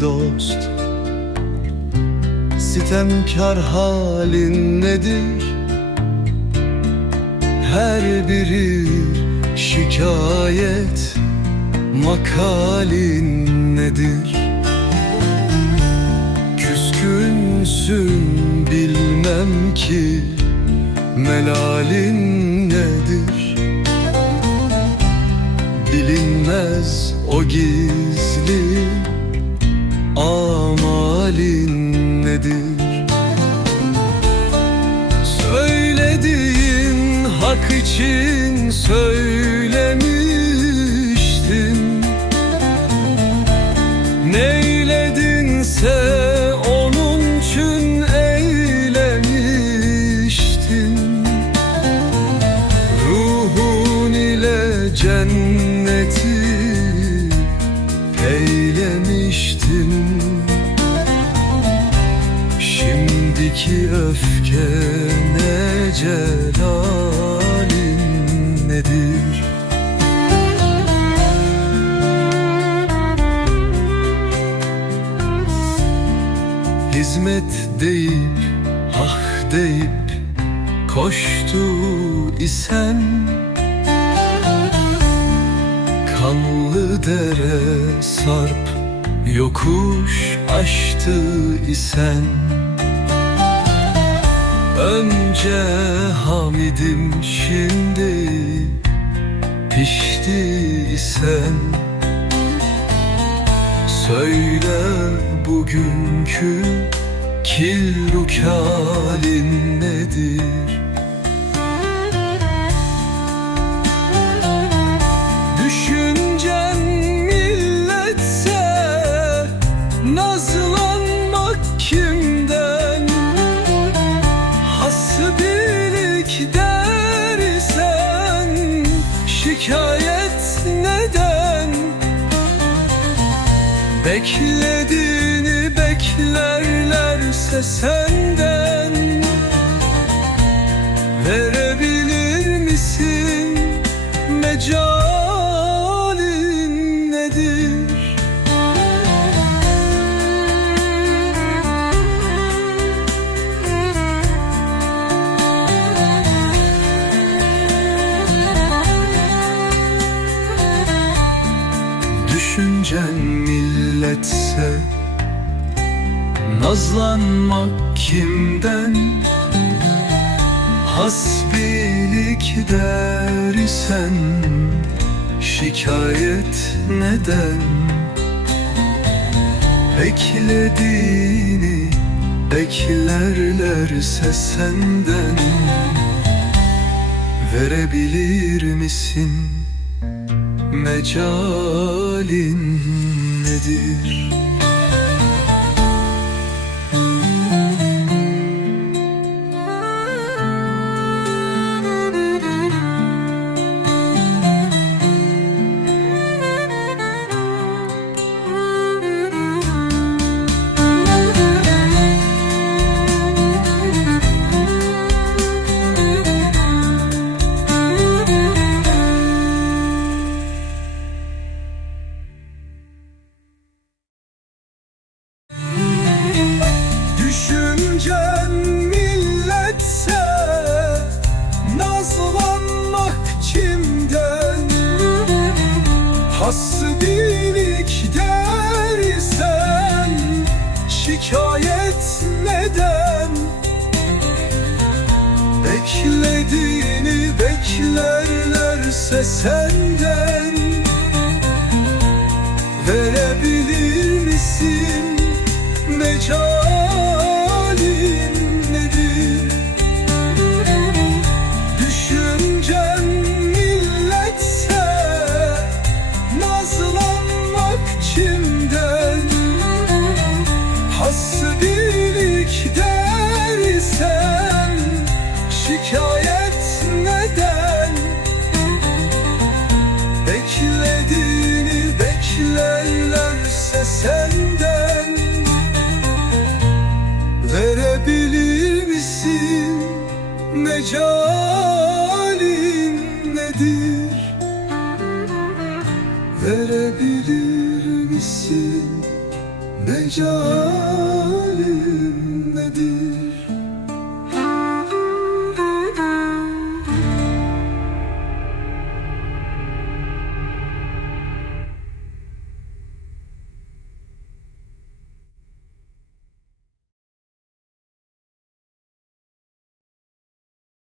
dost Sitemkar halin nedir? Her biri şikayet Makalin nedir? Küskünsün bilmem ki Melalin nedir? Bilinmez o gizli Şimdiki öfke ne celalin nedir? Hizmet deyip, ah deyip koştu isen Kanlı dere sarp yokuş aştı isen Önce hamidim şimdi pişti isen Söyle bugünkü kilrukalin nedir? Şikayet neden? Beklediğini beklerlerse senden Verebilir milletse Nazlanmak kimden? Hasbilik dersen Şikayet neden? Beklediğini beklerlerse senden. Verebilir misin mecalin nedir? Hasbilik dersen Şikayet neden Beklediğini beklerlerse senden. Verebilir misin mecalin Şikayet neden? Beklediğini beklerlerse senden Verebilir misin mecalin nedir? Verebilir misin Mecalim